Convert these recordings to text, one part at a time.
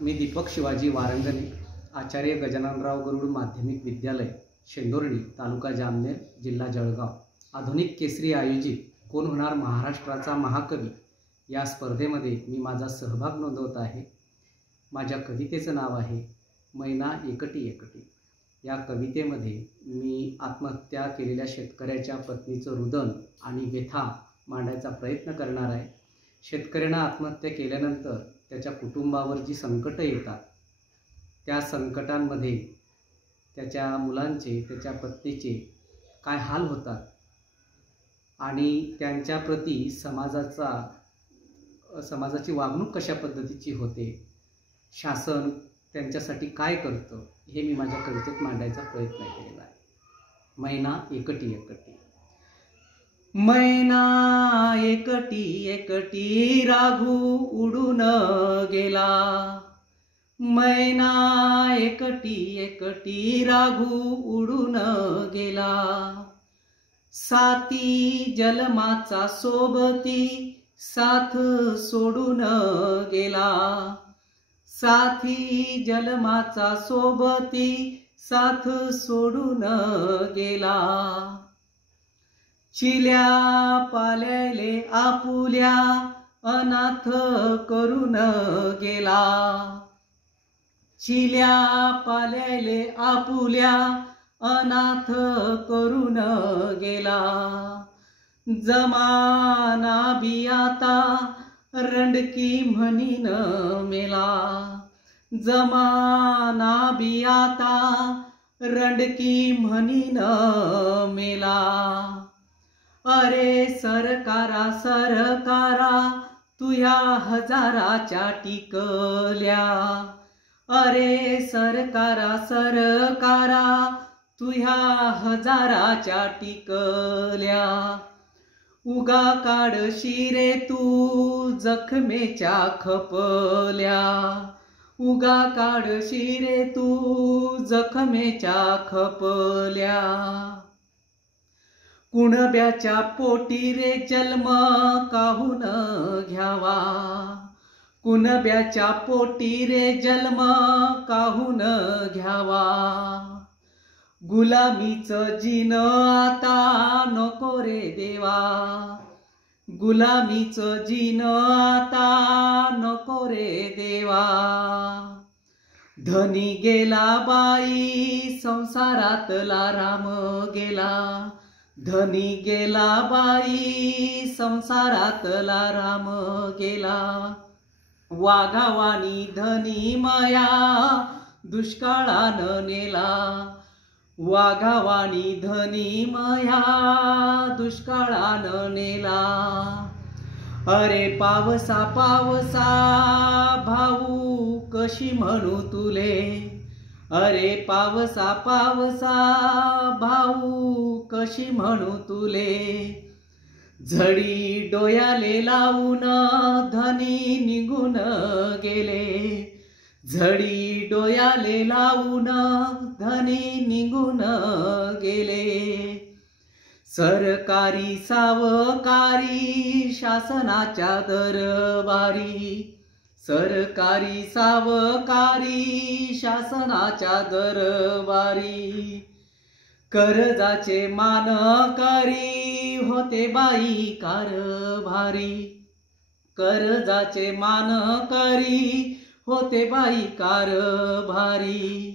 मी दीपक शिवाजी वारंगणे, आचार्य गजाननराव गरुड माध्यमिक विद्यालय, शेंदोर्णी, तालुका जामनेर, जिल्हा जळगाव, आधुनिक केसरी आयोजित कोण होणार महाराष्ट्राचा महाकवी या स्पर्धेमध्ये मी माझा सहभाग नोंदवत आहे। माझ्या कवितेचं नाव आहे मैना एकटी एकटी। या कवितेमध्ये मी आत्महत्या केलेल्या शेतकऱ्याच्या पत्नीचं रुदन आणि व्यथा मांडायचा प्रयत्न करणार आहे। शेतकऱ्याने आत्महत्या केल्यानंतर त्याच्या कुटुंबावर जी संकट येतात, त्या संकटांमध्ये त्याच्या मुलांचे, त्याच्या पत्नीचे काय हाल होतात आणि त्यांच्या प्रती समाजाची वागणूक कशा पद्धतीची होते, शासन त्यांच्यासाठी काय करतं, हे मी माझ्या कवितेत मांडायचा प्रयत्न केलेला आहे। मैना एकटी एकटी। मैना एकटी एकटी राघू उडून गेला। मैना एकटी एकटी राघू उडून गेला। साथी जलमाचा सोबती साथ सोडून गेला। साथी जलमाचा सोबती साथ सोडून गेला। चिल्या पाल्याले आपुल्या अनाथ करून गेला। चिल्या पाल्याले आपुल्या अनाथ करून गेला। जमाना बी आता रंडकी म्हणीन मेला। जमाना बी आता रंडकी म्हणीन मेला। अरे सरकारा सरकारा तुया हजाराच्या टिकल्या। अरे सरकारा सरकारा तुया हजाराच्या टिकल्या। उगा काढशी रे तू जखमेच्या खपल्या। उगा काढशी रे तू जखमेच्या खपल्या। कुणब्याच्या पोटी रे जन्म काहून घ्यावा। कुणब्याच्या पोटी रे जन्म काहून घ्यावा। गुलामीचं जीन आता नको रे देवा। गुलामीचं जीन आता नको रे देवा। धनी गेला बाई संसारातला राम गेला। धनी गेला बाई संसारातला राम गेला। वाघावानी धनी माया दुष्काळानं नेला। वाघावानी धनी माया दुष्काळानं नेला। अरे पावसा पावसा भाऊ कशी म्हणू तुले। अरे पावसा पावसा भाऊ कशी म्हणू तुले। झडी डोयाले लावून धनी निघून गेले। झडी डोयाले लावून धनी निघून गेले। सरकारी सावकारी शासनाच्या दरबारी। सरकारी सावकारी शासनाच्या दरबारी। कर्जाचे मानकरी होते बाई कारभारी। कर्जाचे मानकरी होते बाई कारभारी।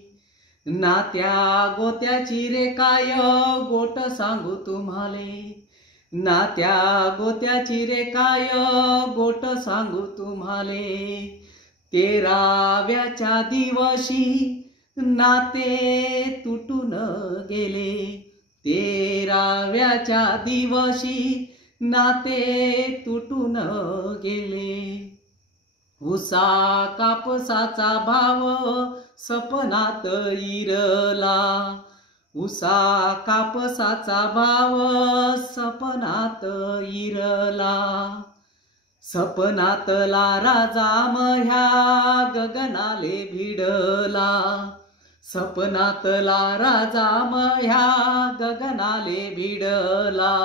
नात्या गोत्याची रे काय गोट सांगू तुम्हाले। नात्या गोत्याची रे काय गोट सांगू तुम्हाले। 13व्याच्या दिवशी नाते तुटून गेले। 13व्याच्या दिवशी नाते तुटून गेले। उसा कापसाचा भाव सपनात इरला। उसा कापसाचा भाव सपनात इरला। सपनातला राजा मह्या गगनाले भिडला। सपनातला राजा मह्या गगनाले भिडला।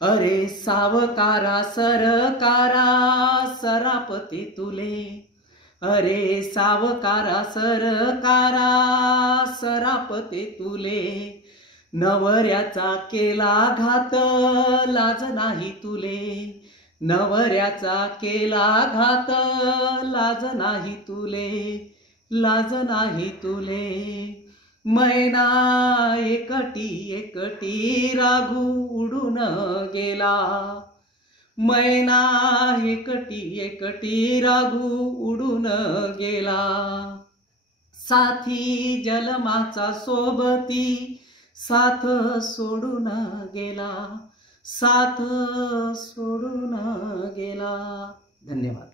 अरे सावकारा सरकारा सरापती तुले। अरे सावकारा सरकारा सरापते तुले, नवऱ्याचा केला घात लाज नाही तुले, नवऱ्याचा केला घात लाज नाही तुले, लाज नाही तुले. मैना एकटी एकटी राघू उडून गेला, मैना एकटी एकटी राघू उडून गेला. साथी जलमाचा सोबती साथ सोडून गेला, साथ सोडून गेला. धन्यवाद.